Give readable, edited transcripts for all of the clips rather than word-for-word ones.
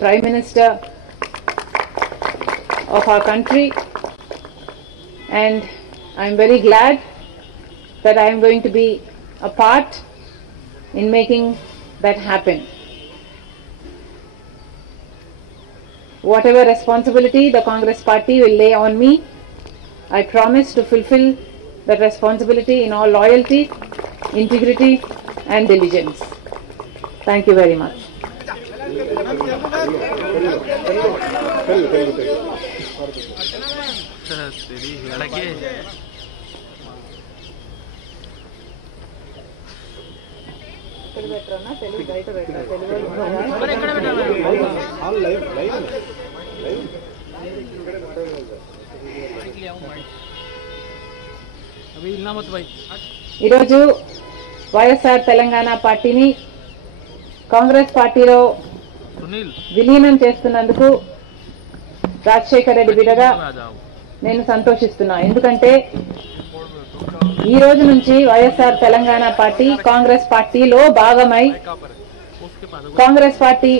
Prime Minister of our country, and I am very glad that I am going to be a part in making that happen. Whatever responsibility the Congress Party will lay on me, I promise to fulfill that responsibility in all loyalty, integrity and diligence. Thank you very much. ఈరోజు వైఎస్ఆర్ తెలంగాణ పార్టీని కాంగ్రెస్ పార్టీలో విలీనం చేస్తున్నందుకు రాజశేఖర్ రెడ్డి బిడ్డగా నేను సంతోషిస్తున్నా. ఎందుకంటే ఈ రోజు నుంచి వైఎస్ఆర్ తెలంగాణ పార్టీ కాంగ్రెస్ పార్టీలో భాగమై, కాంగ్రెస్ పార్టీ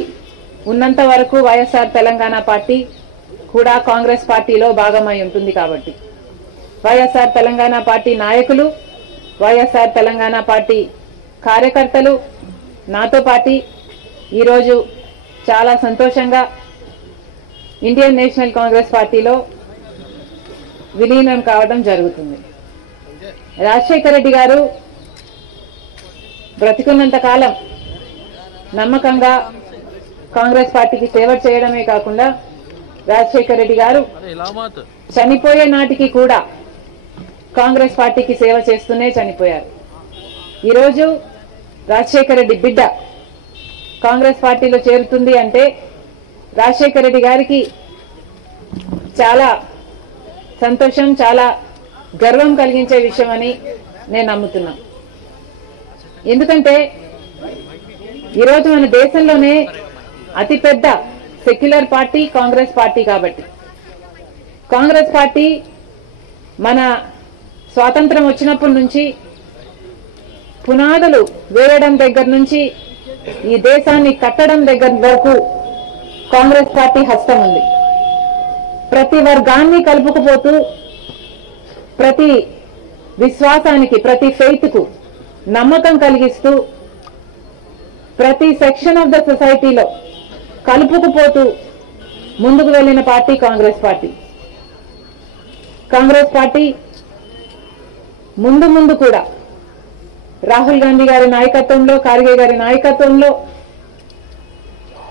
ఉన్నంత వరకు వైఎస్ఆర్ తెలంగాణ పార్టీ కూడా కాంగ్రెస్ పార్టీలో భాగమై ఉంటుంది. కాబట్టి వైఎస్ఆర్ తెలంగాణ పార్టీ నాయకులు, వైఎస్ఆర్ తెలంగాణ పార్టీ కార్యకర్తలు నాతో పాటు ఈరోజు చాలా సంతోషంగా ఇండియన్ నేషనల్ కాంగ్రెస్ పార్టీలో విలీనం కావడం జరుగుతుంది. రాజశేఖర్ రెడ్డి గారు బ్రతికున్నంత కాలం నమ్మకంగా కాంగ్రెస్ పార్టీకి సేవ చేయడమే కాకుండా రాజశేఖర్ రెడ్డి గారు చనిపోయే నాటికి కూడా కాంగ్రెస్ పార్టీకి సేవ చేస్తూనే చనిపోయారు. ఈరోజు రాజశేఖర్ రెడ్డి బిడ్డ కాంగ్రెస్ పార్టీలో చేరుతుంది అంటే రాజశేఖర్ రెడ్డి గారికి చాలా సంతోషం, చాలా గర్వం కలిగించే విషయం అని నేను నమ్ముతున్నా. ఎందుకంటే ఈరోజు మన దేశంలోనే అతిపెద్ద సెక్యులర్ పార్టీ కాంగ్రెస్ పార్టీ. కాబట్టి కాంగ్రెస్ పార్టీ మన స్వాతంత్రం వచ్చినప్పటి నుంచి పునాదులు వేయడం దగ్గర నుంచి ఈ దేశాన్ని కట్టడం దగ్గర వరకు కాంగ్రెస్ పార్టీ హస్తం ఉంది. ప్రతి వర్గాన్ని కలుపుకుపోతూ, ప్రతి విశ్వాసానికి, ప్రతి ఫెయిత్ కు నమ్మకం కలిగిస్తూ, ప్రతి సెక్షన్ ఆఫ్ ద సొసైటీలో కలుపుకుపోతూ ముందుకు వెళ్లిన party Congress party. Congress party ముందు ముందు కూడా రాహుల్ గాంధీ గారి నాయకత్వంలో, ఖార్గే గారి నాయకత్వంలో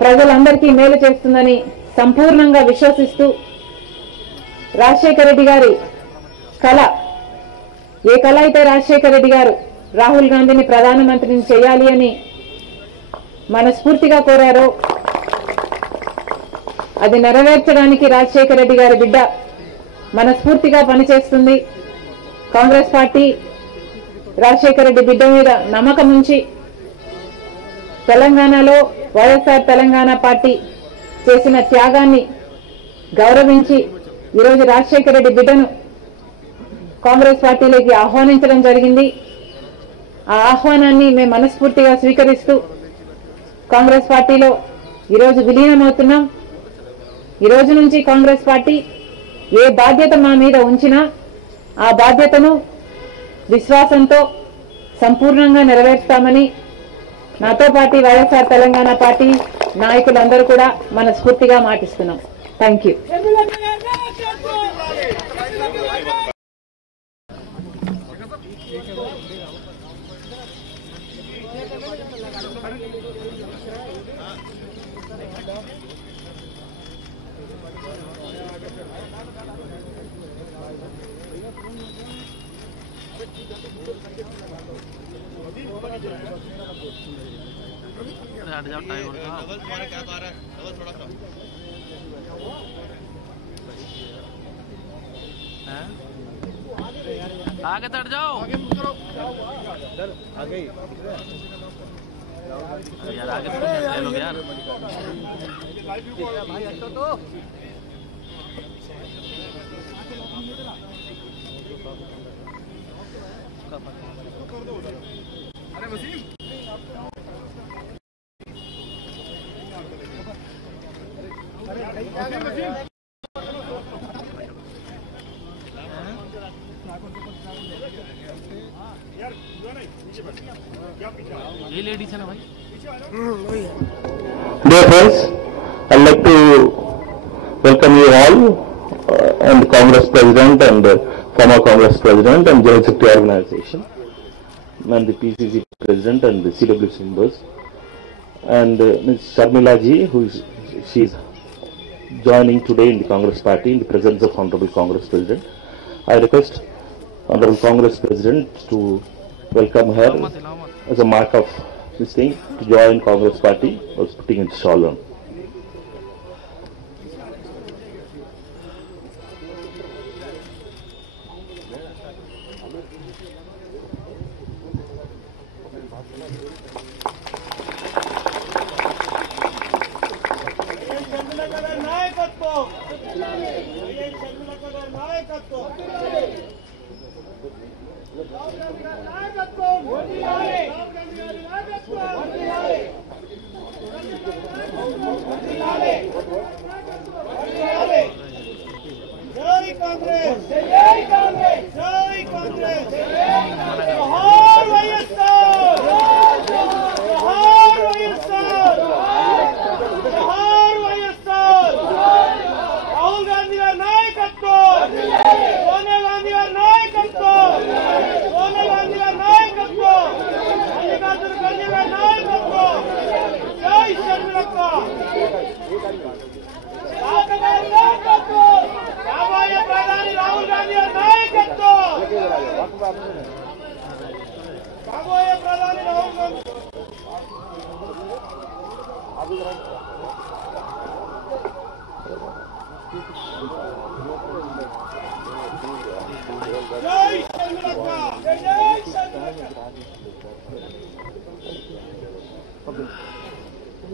ప్రజలందరికీ మేలు చేస్తుందని సంపూర్ణంగా విశ్వసిస్తూ, రాజశేఖర్ రెడ్డి గారి కళ, ఏ కళ అయితే రాజశేఖర్ రెడ్డి గారు రాహుల్ గాంధీని ప్రధానమంత్రిని చేయాలి అని మనస్ఫూర్తిగా కోరారో అది నెరవేర్చడానికి రాజశేఖర్ రెడ్డి గారి బిడ్డ మనస్ఫూర్తిగా పనిచేస్తుంది. కాంగ్రెస్ పార్టీ రాజశేఖర్ రెడ్డి బిడ్డ మీద నమ్మకం ఉంచి తెలంగాణలో వైఎస్ఆర్ తెలంగాణ పార్టీ చేసిన త్యాగాన్ని గౌరవించి ఈరోజు రాజశేఖర్ రెడ్డి బిడ్డను కాంగ్రెస్ పార్టీలోకి ఆహ్వానించడం జరిగింది. ఆ ఆహ్వానాన్ని మేము మనస్ఫూర్తిగా స్వీకరిస్తూ కాంగ్రెస్ పార్టీలో ఈరోజు విలీనమవుతున్నాం. ఈ రోజు నుంచి కాంగ్రెస్ పార్టీ ఏ బాధ్యత మా మీద ఉంచినా ఆ బాధ్యతను విశ్వాసంతో సంపూర్ణంగా నెరవేర్స్తామని నాతో పాటు వైఎస్ఆర్ తెలంగాణ పార్టీ నాయకులందరూ కూడా మనస్ఫూర్తిగా మాటిస్తున్నాం. Thank you. आगे चढ़ जाओ, आगे यार आगे ले लो यार। अरे वसीम ये लेडीज है ना भाई। Dear friends, I'd like to welcome you all and the Congress President and former Congress President and General Secretary Organization and the PCC President and the CWC members and Ms. Sharmila ji, she is joining today in the Congress Party in the presence of Honorable Congress President. I request Honorable Congress President to welcome her as a mark of this thing to join Congress Party. I was putting it shawl on.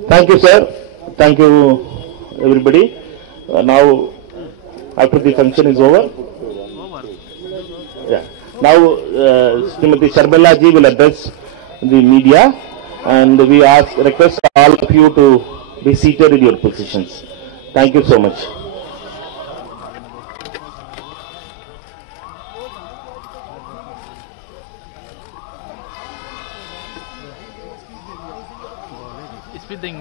Thank you, sir. Thank you, everybody. Now, after the function is over, yeah. Now, Srimati Sharmila ji will address the media, and we request all of you to be seated in your positions. Thank you so much. Speeding.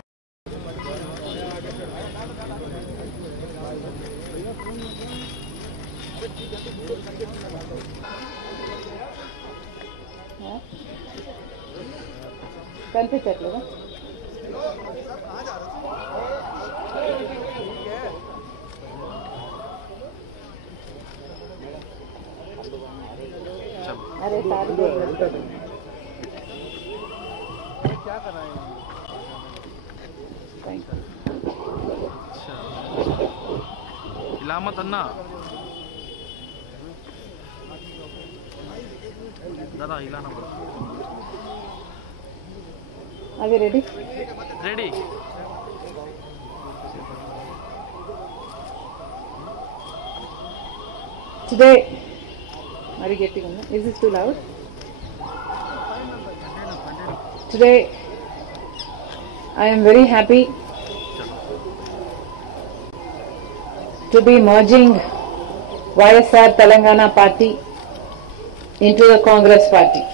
కనిపించట్లేదా? अरे सारी क्या कर रहा है? इलामत अन्ना दादा हिलाना पड़ा। Are we ready? Ready. Today, are you getting on? Is this too loud? Today, I am very happy to be merging YSR Telangana Party into the Congress Party.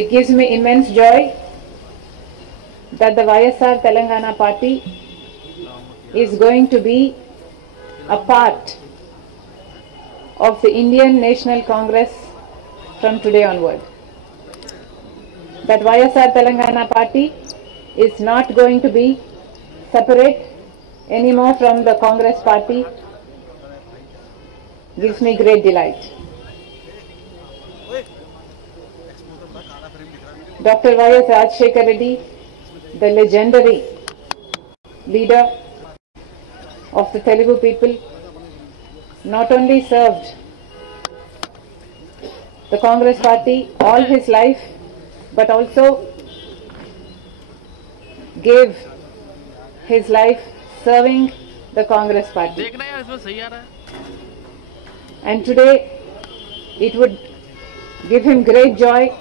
It gives me immense joy that the YSR Telangana Party is going to be a part of the Indian National Congress from today onward. That YSR Telangana Party is not going to be separate anymore from the Congress Party gives me great delight. Dr. Y.S. Rajshekhar Reddy, the legendary leader of the Telugu people, not only served the Congress Party all his life, but also gave his life serving the Congress Party. देखना यार इसमें सही आ रहा है। And today, it would give him great joy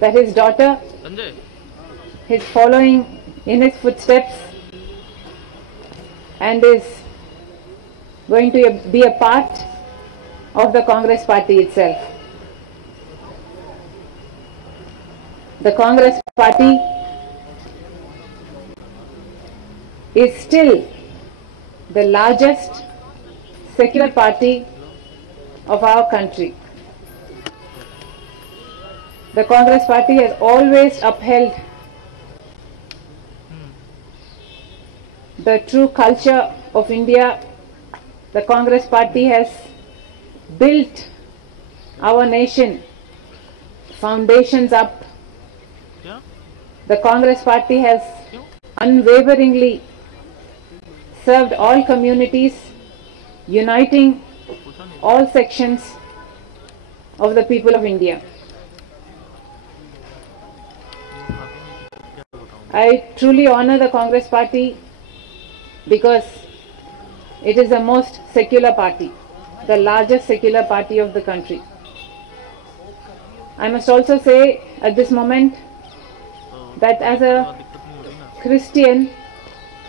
that his daughter Sanjay is following in his footsteps and is going to be a part of the Congress party itself. The Congress party is still the largest secular party of our country. The Congress party has always upheld the true culture of India. The Congress party has built our nation foundations up. The Congress party has unwaveringly served all communities, uniting all sections of the people of India. I truly honor the Congress party because it is the most secular party, the largest secular party of the country. I must also say at this moment that as a Christian,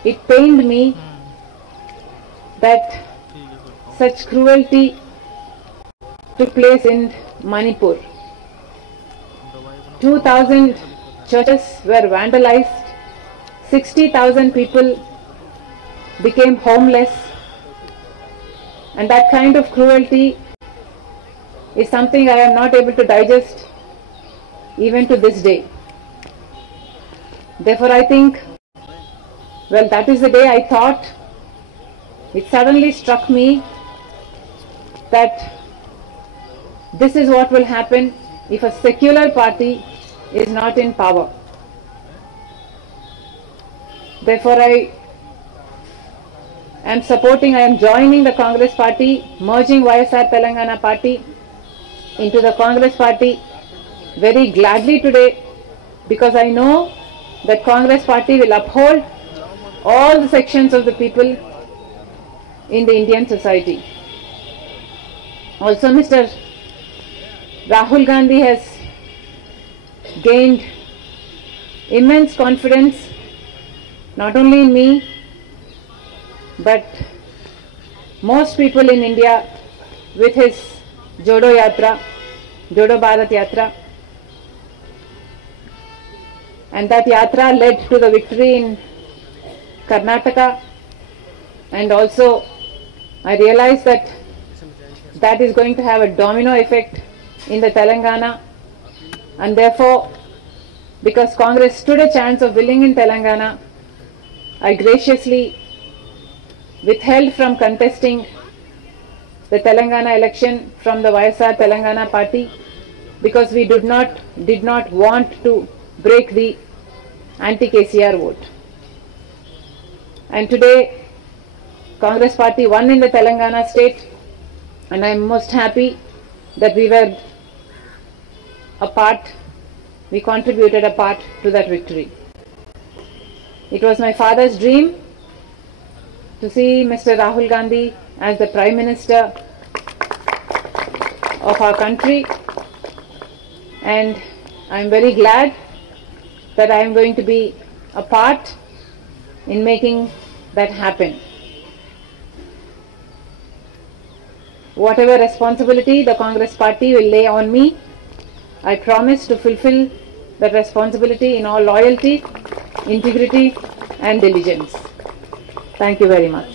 it pained me that such cruelty took place in Manipur. 2,000 churches were vandalized, 60,000 people became homeless, and that kind of cruelty is something I am not able to digest even to this day. Therefore I think, well, that is the day I thought, it suddenly struck me that this is what will happen if a secular party is not in power. Therefore I am joining the Congress party, merging YSR Telangana party into the Congress party very gladly today, because I know that Congress party will uphold all the sections of the people in the Indian society. Also, Mr. Rahul Gandhi has gained immense confidence not only in me but most people in India with his Jodo Yatra, Jodo Bharat Yatra, and that yatra led to the victory in Karnataka, and also I realized that that is going to have a domino effect in the Telangana, and therefore because Congress stood a chance of winning in Telangana, I graciously withheld from contesting the Telangana election from the YSR Telangana party, because we did not want to break the anti-KCR vote. And today Congress party won in the Telangana state, and I am most happy that we contributed a part to that victory. It was my father's dream to see Mr. Rahul Gandhi as the Prime Minister of our country, and I am very glad that I am going to be a part in making that happen. Whatever responsibility the Congress party will lay on me, I promise to fulfill that responsibility in all loyalty, integrity and diligence. Thank you very much.